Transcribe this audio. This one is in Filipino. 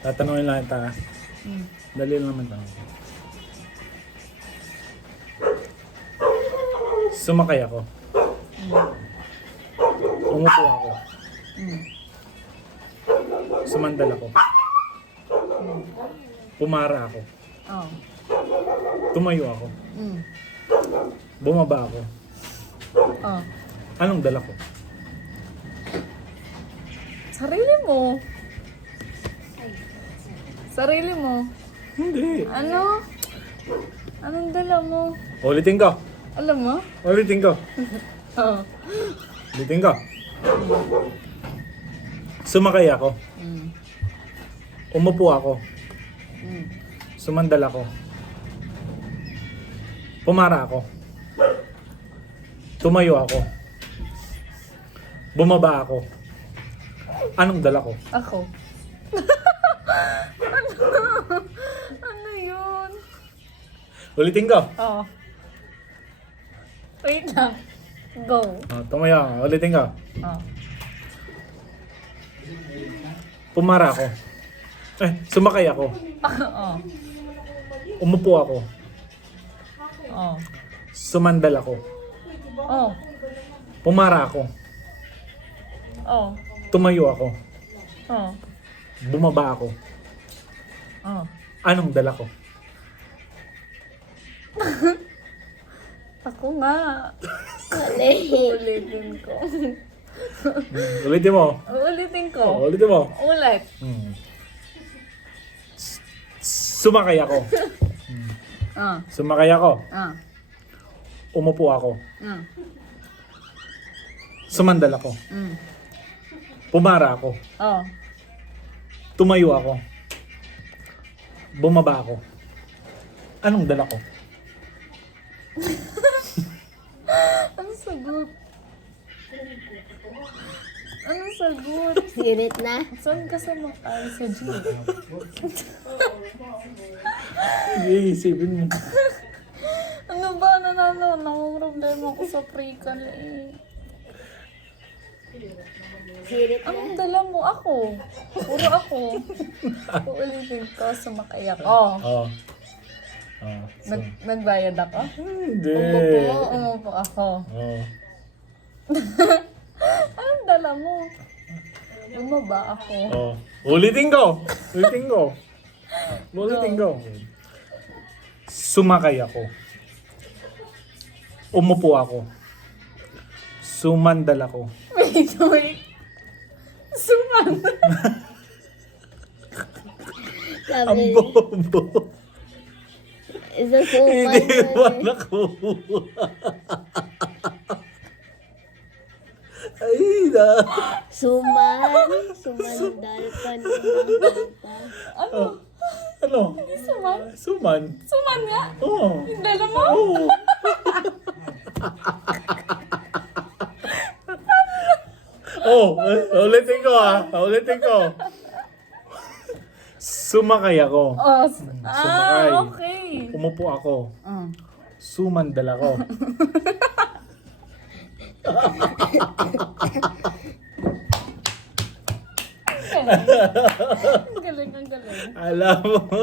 Tatanungin lang kita. Mm. Dali lang naman tanong. Sumakay ako. Umupo ako. Mm. Sumandal ako. Pumara ako. Oh. Tumayo ako. Mm. Bumaba ako. Oh. Anong dala ko? Sarili mo. Sarili mo. Hindi. Ano? Anong dala mo? Ulitin ko. Alam mo? Ulitin ko. Oo. Ulitin ko. Sumakay ako. Mm. Umupo ako. Mm. Sumandal ako. Pumara ako. Tumayo ako. Bumaba ako. Anong dala ko? Ako. Ano yun? Ulitin ko. Oo. Wait lang. Go. Tumayo ako. Ulitin ko. Oh. Pumara ako. Sumakay ako. Oo. Umupo ako. Oo. Sumandal ako. Oh. Pumara ako. Oh. Tumayo ako. Oh. Bumaba ako. Oh. Anong dala ko? Ako nga. Ulitin ko. Ulitin mo. Ulitin ko. Ulitin mo. Ulit. Sumakay ako. Ah. Sumakay ako. Ah. Umupo ako. Ah. Sumandal ako. Mm. Pumara ako. Oh. Tumayo ako. Bumaba ako. Anong dala ko? Anong sagot? Anong sagot? Sirit na. Saan ka sumakay sa jeep? Isipin mo. Ano ba? Nangunguroblema ko sa pre-cal eh. Sirit na. Anong dala mo? Ako. Puro ako. Uulitin ko, sumakay ako. Oo. Nagbayad ako? Hindi. Umupo ako. Oo. Anong dala mo? Bumaba ako. Oo. Ulitin ko. Ulitin ko. Ulitin ko. Sumakay ako. Umupo ako. Sumandal ako. Wait. Suman. Ang Sabi, bobo. isa suman. Hindi mo nakuha. Ay na. Suman. Sumandal ka naman. Ano? Ano? Hindi suman? Suman. Suman nga? Oo. Yung dala mo? Oo. Oh, ulitin ko ulitin ko. Sumakay ako. Oh, Sumakay. okay. Umupo ako. Mm. Sumandal ako. Ang galing, ang galing. Alam mo.